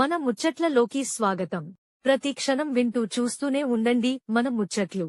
మన ముచ్చట్లలోకి స్వాగతం ప్రతి క్షణం వింటూ చూస్తూనే ఉండండి మన ముచ్చట్లు